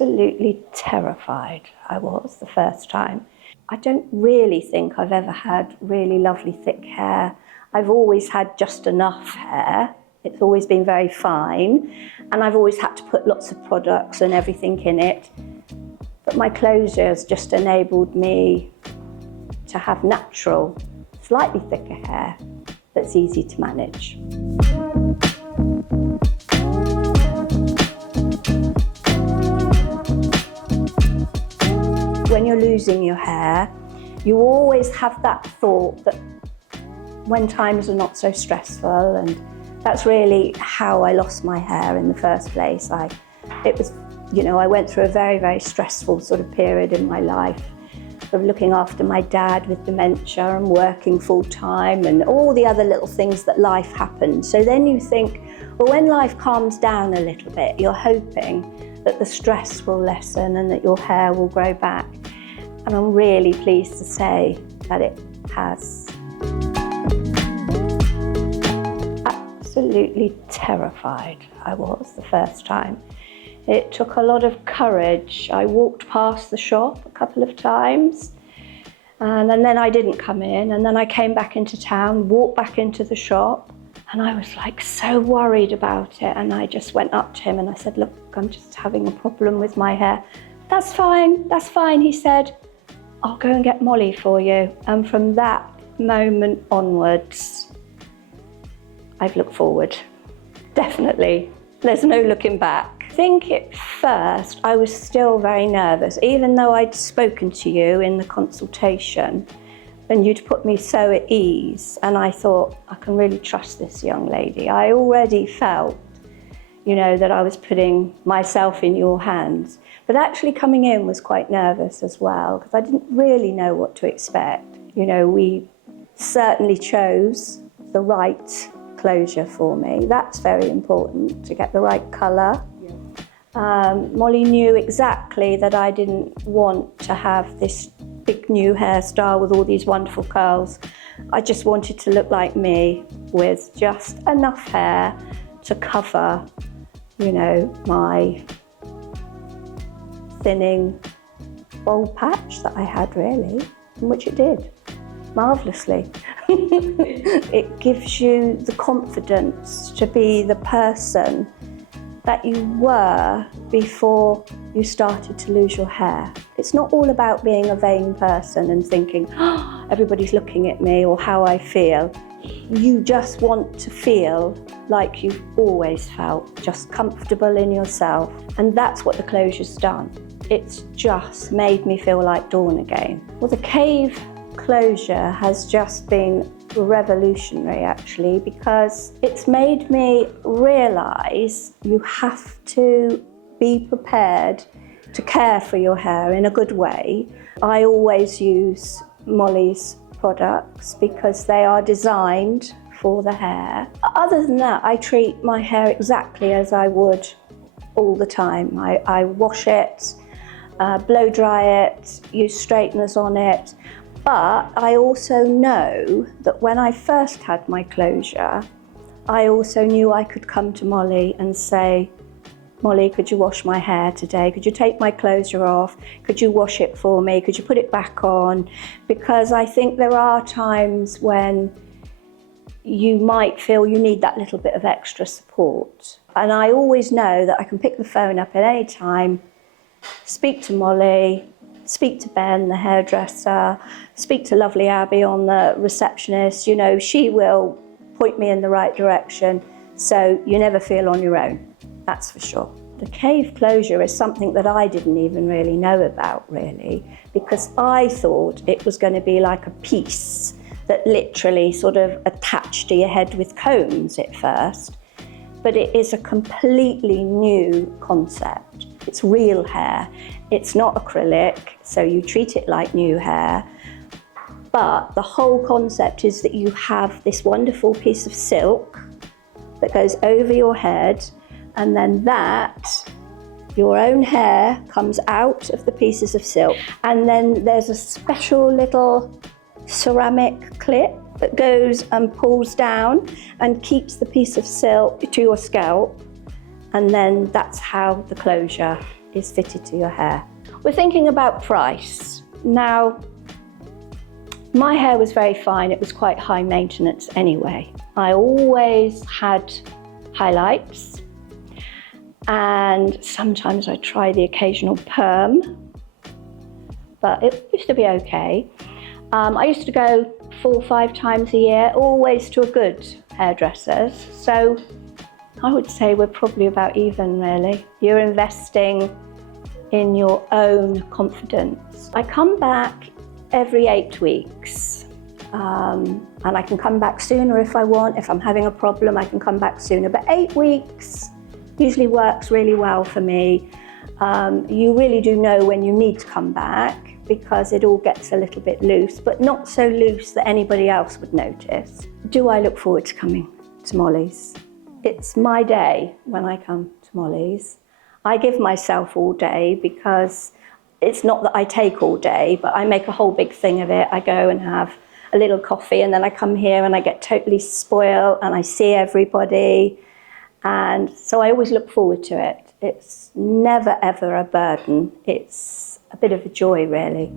absolutely terrified I was the first time. I don't really think I've ever had really lovely thick hair. I've always had just enough hair. It's always been very fine, and I've always had to put lots of products and everything in it. But my closure has just enabled me to have natural, slightly thicker hair that's easy to manage. When you're losing your hair, you always have that thought that when times are not so stressful, and that's really how I lost my hair in the first place. I went through a very, very stressful sort of period in my life of looking after my dad with dementia and working full time and all the other little things that life happened. So then you think, well, when life calms down a little bit, you're hoping that the stress will lessen and that your hair will grow back. And I'm really pleased to say that it has. Absolutely terrified I was the first time. It took a lot of courage. I walked past the shop a couple of times, and then I didn't come in, and then I came back into town, walked back into the shop, and I was like so worried about it, and I just went up to him and I said, look, I'm just having a problem with my hair. That's fine, he said. I'll go and get Molly for you. And from that moment onwards, I've looked forward. Definitely, there's no looking back. I think at first I was still very nervous, even though I'd spoken to you in the consultation and you'd put me so at ease, and I thought, I can really trust this young lady. I already felt, that I was putting myself in your hands. But actually coming in was quite nervous as well, because I didn't really know what to expect. We certainly chose the right closure for me. That's very important, to get the right colour. Molly knew exactly that I didn't want to have this big new hairstyle with all these wonderful curls. I just wanted to look like me with just enough hair to cover, my thinning bald patch that I had, really, which it did marvellously. It gives you the confidence to be the person that you were before you started to lose your hair. It's not all about being a vain person and thinking, oh, everybody's looking at me, or how I feel. You just want to feel like you've always felt, just comfortable in yourself. And that's what the closure's done. It's just made me feel like Dawn again. Well, the cave closure has just been revolutionary, actually, because it's made me realise you have to be prepared to care for your hair in a good way. I always use Molly's products because they are designed for the hair. Other than that, I treat my hair exactly as I would all the time. I wash it, blow dry it, use straighteners on it. But I also know that when I first had my closure, I also knew I could come to Molly and say, Molly, could you wash my hair today? Could you take my closure off? Could you wash it for me? Could you put it back on? Because I think there are times when you might feel you need that little bit of extra support. And I always know that I can pick the phone up at any time, speak to Molly, speak to Ben, the hairdresser, speak to lovely Abby on the receptionist. She will point me in the right direction, so you never feel on your own, that's for sure. The cave closure is something that I didn't even really know about, really, because I thought it was going to be like a piece that literally sort of attached to your head with combs at first. But it is a completely new concept. It's real hair. It's not acrylic, so you treat it like new hair. But the whole concept is that you have this wonderful piece of silk that goes over your head, and then your own hair comes out of the pieces of silk. And then there's a special little ceramic clip that goes and pulls down and keeps the piece of silk to your scalp. And then that's how the closure is fitted to your hair. We're thinking about price. Now, my hair was very fine. It was quite high maintenance anyway. I always had highlights, and sometimes I try the occasional perm, but it used to be okay. I used to go 4 or 5 times a year, always to a good hairdresser's. So I would say we're probably about even, really. You're investing in your own confidence. I come back every 8 weeks, and I can come back sooner if I want. If I'm having a problem, I can come back sooner. But 8 weeks usually works really well for me. You really do know when you need to come back, because it all gets a little bit loose, but not so loose that anybody else would notice. Do I look forward to coming to Molly's? It's my day when I come to Molly's. I give myself all day, because it's not that I take all day, but I make a whole big thing of it. I go and have a little coffee, and then I come here and I get totally spoiled and I see everybody. And so I always look forward to it. It's never, ever a burden. It's a bit of a joy, really.